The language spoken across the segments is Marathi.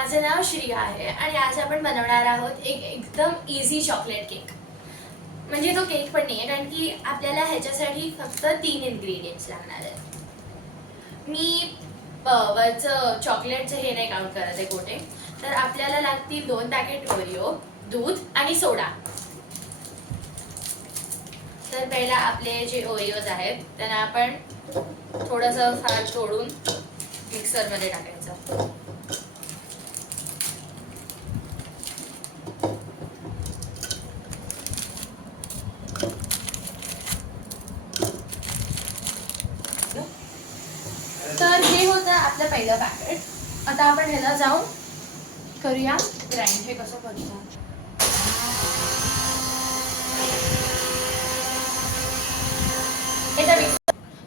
माझं नाव श्रिया आहे आणि आज आपण बनवणार आहोत एक एकदम इझी चॉकलेट केक. म्हणजे तो केक पण नाही आहे, कारण की आपल्याला ह्याच्यासाठी फक्त 3 इन्ग्रेडियंट्स लागणार आहेत. मी वरचं चॉकलेटचं हे नाही काउंट करत आहे गोटे. तर आपल्याला लागतील 2 पॅकेट ओरिओ, दूध आणि सोडा. तर पहिला आपले जे ओरिओज आहेत त्यांना आपण थोडंसं फार तोडून मिक्सरमध्ये टाकायचं. तर हे होतं आपलं पहिलं पॅकेट. आता आपण ह्याला जाऊन करूया ग्राइंड. हे कसं करतो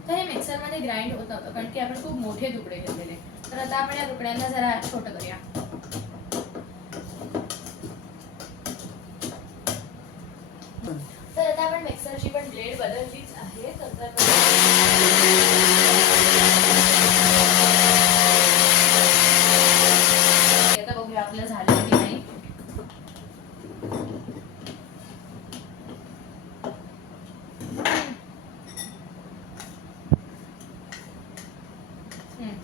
तर हे मिक्सरमध्ये ग्राइंड होत नव्हतं, कारण की आपण खूप मोठे तुकडे घेतलेले. तर आता आपण या तुकड्यांना जरा छोटं करूया. तर आता आपण मिक्सरची पण ब्लेड बदललीच आहे. तर आता बघूया आपलं झालं की नाही.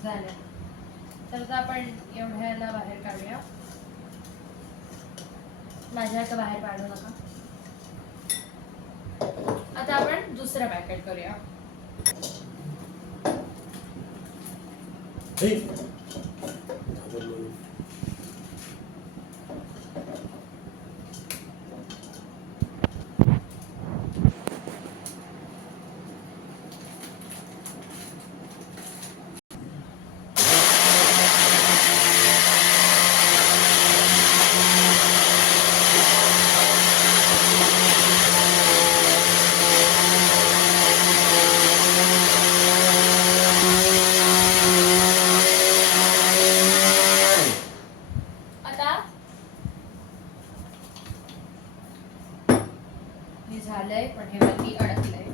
झालं. तर आता आपण एवढ्याला बाहेर काढूया. माझ्या आता बाहेर काढू नका. आता आपण दुसरं पॅकेट करूया. हे झालंय, पण हे वरती अडकलंय.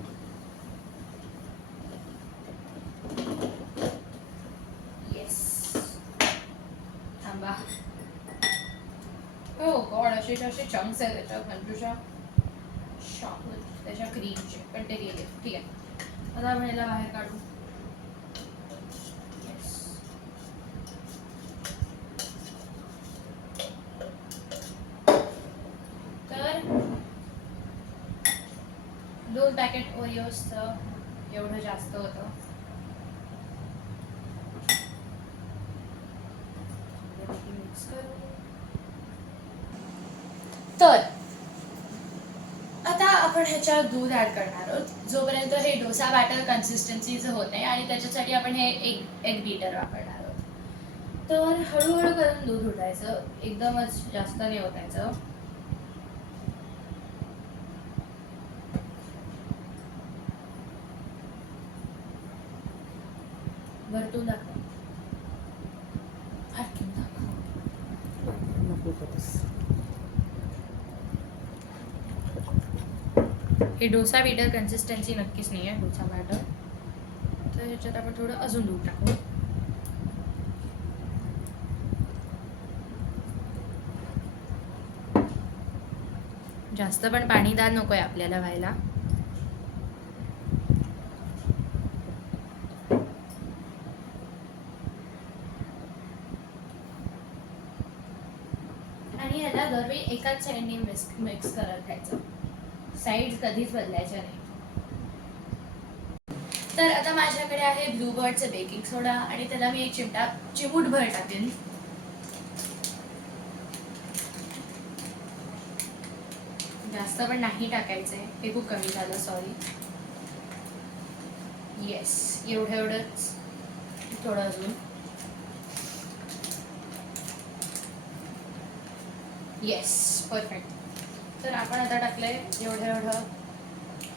येस, थांबा. हो गॉड, असे चंक्स आहेत त्याच्यात मंजूच्या शॉकलेट, त्याच्या क्रीमचे, पण ते गेले. ठीक आहे, आता आपण याला बाहेर काढू. तर 2 पॅकेट ओरिओसचं एवढं जास्त होतं. तर आता आपण ह्याच्यात दूध ऍड करणार आहोत. जोपर्यंत हे डोसा बॅटर कन्सिस्टन्सीचं होत आहे, आणि त्याच्यासाठी आपण हे एग बीटर वापरणार आहोत. तर हळूहळू करून दूध ओतायचं, एकदमच जास्त नाही ओतायचं. भरतून दाखव. हे डोसा बीटर कन्सिस्टन्सी नक्कीच नाही आहे डोसा बॅटर. तर ह्याच्यात आपण थोडं अजून दूध टाकू. जास्त पण पाणीदार नको आहे आपल्याला व्हायला. आणि ह्याला दरवेळी एकाच साईडने मिक्स करत राहायचं. साईड कधीच बदलायच्या नाही. तर आता माझ्याकडे आहे ब्लूबर्डचं बेकिंग सोडा, आणि त्याला मी एक चिमूटभर टाकेन. जास्त पण नाही टाकायचंय, हे खूप कमी झालं, सॉरी. येस, एवढंच, थोडं अजून. Yes, perfect. तर आपण आता टाकलंय एवढं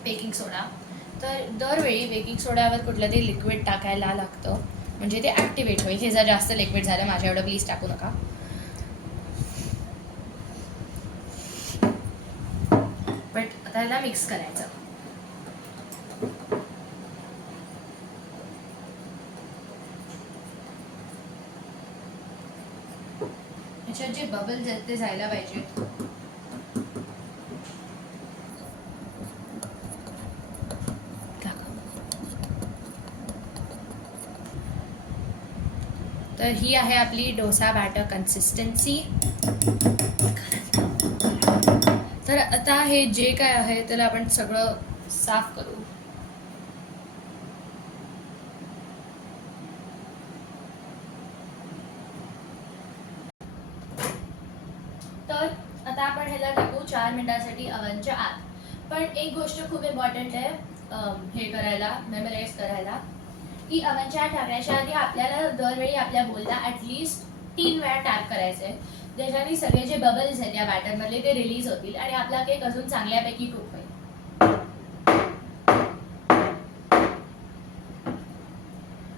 बेकिंग सोडा. तर दरवेळी बेकिंग सोड्यावर कुठलं तरी लिक्विड टाकायला लागतं, म्हणजे ते ॲक्टिवेट होईल. हे जर जास्त लिक्विड झालं, माझ्या एवढं प्लीज टाकू नका. बट आता ह्याला मिक्स करायचं. ह्याच्यात जे बबल्स आहेत ते जायला पाहिजेत. तर ही आहे आपली डोसा बॅटर कन्सिस्टन्सी. तर आता हे जे काय आहे त्याला आपण सगळं साफ करू. तर आता आपण ह्याला टाकू 4 मिनिटांसाठी अवनच्या आत. पण एक गोष्ट खूप इम्पॉर्टंट आहे हे करायला, मेमोराईज करायला, की अवनच्या आत टाकण्याच्या आधी आपल्याला दरवेळी आपल्या बोलला ॲटलिस्ट 3 वेळा टॅप करायचं आहे, ज्याच्याने सगळे जे बबल्स आहेत या बॅटरमधले ते रिलीज होतील आणि आपला केक अजून चांगल्यापैकी कुक होईल.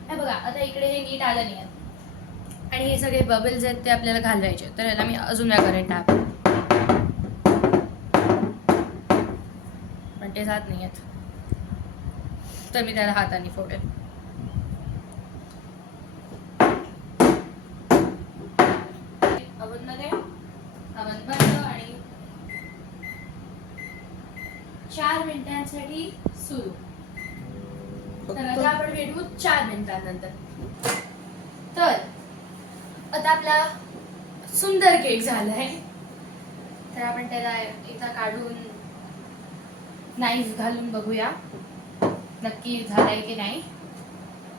हे बघा, आता इकडे हे नीट आलं नाही आहे आणि हे सगळे बबल्स आहेत ते आपल्याला घालवायचे. तर याला मी अजून वेळा करेन टॅप, पण ते जात नाही आहेत, तर मी त्याला हाताने फोडेल. अवन बंद आणि 4 मिनिटांसाठी सुरू. तर आता आपण भेटू 4 मिनिटांनंतर. तर आता आपला सुंदर केक झालाय. तर आपण त्याला एकदा काढून नाईफ घालून बघूया नक्की झालाय की नाही.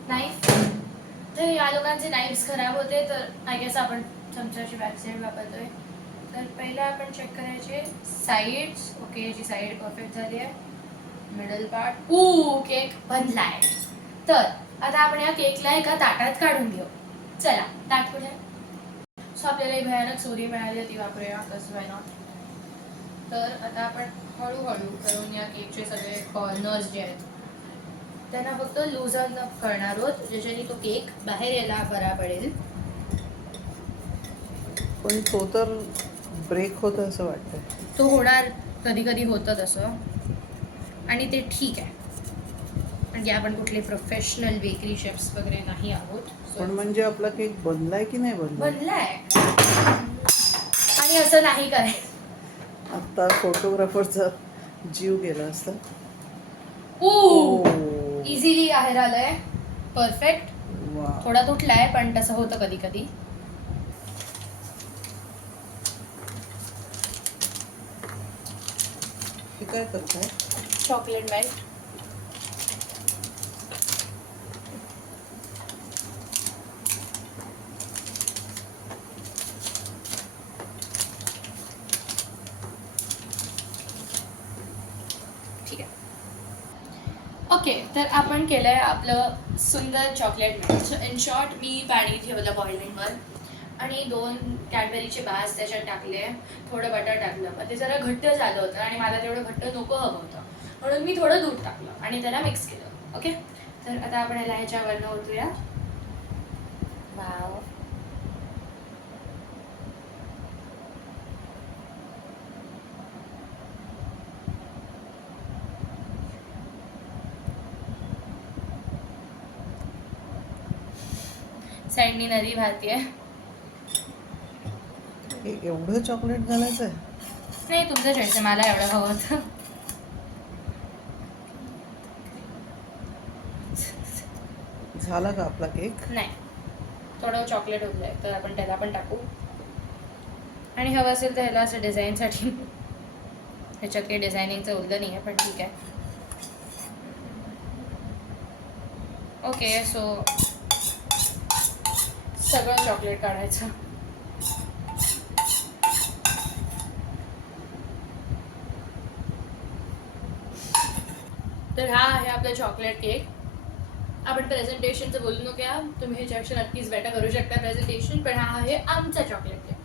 नाईफ, तर या लोकांचे नाईफ्स खराब होते, तर आय गेस आपण चमच्याची बॅक साईड वापरतोय. तर पहिला आपण चेक करायचे साईड्स. ओके, याची साईड परफेक्ट झाली आहे. मिडल पार्ट, केक बनलाय. तर आता आपण या केकला एका ताटात काढून घेऊ. चला, ताट कुठे? सो आपल्याला एक भयानक सुरी मिळाली, ती वापरूया. कसं वाय नॉट. तर आता आपण हळूहळू करून या केकचे सगळे कॉर्नर्स जे आहेत त्यांना फक्त लूजन अप करणार आहोत, ज्याच्याने तो केक बाहेर यायला बरा पडेल. पण तो तर ब्रेक होतं असं वाटतं. तो होणार, कधी कधी होतं तसं, आणि ते ठीक आहे, म्हणजे आपण कुठले प्रोफेशनल बेकरी शेफ्स वगैरे नाही आहोत. पण म्हणजे आपला केक बनलाय की नाही बनलाय, आणि असं नाही करायचं. आता फोटोग्राफरचा जीव गेला असता. इझिली बाहेर आलंय, परफेक्ट. थोडा तुटलाय, पण तसं होतं कधी कधी. हे काय करताय? Chocolate melt. ठीक आहे. ओके, तर आपण केलंय आपलं सुंदर chocolate melt. So in short, मी पाणी ठेवलं बॉइलिंगवर आणि 2 कॅडबरीचे बार्स त्याच्यात टाकले, थोडं बटर टाकलं, पण ते जरा घट्ट झालं होतं आणि मला तेवढं घट्ट नको हवं होतं, म्हणून मी थोडं दूध टाकलं आणि त्याला मिक्स केलं. ओके, तर आता आपण ह्याला ह्याच्यावरनं ओतूया. वाव, साईडनी नदी वाहतीये. एवढं चॉकलेट घालायचं आहे? नाही, तुमचं चॉईस आहे, मला एवढं हवं होतं. झाला का आपला केक? नाही, थोडं चॉकलेट होत आहे, तर आपण त्याला पण टाकू. आणि हवं असेल तर ह्याला असं डिझाईनसाठी, ह्याच्यात काही डिझायनिंगचं उरलं नाही आहे, पण ठीक आहे. ओके, सो सगळं चॉकलेट काढायचं. तर हा आहे आपला चॉकलेट केक. आपण प्रेझेंटेशनचं बोलू नका, तुम्ही ह्याच्यापेक्षा नक्कीच बेटर करू शकता प्रेझेंटेशन, पण हा आहे आमचा चॉकलेट केक.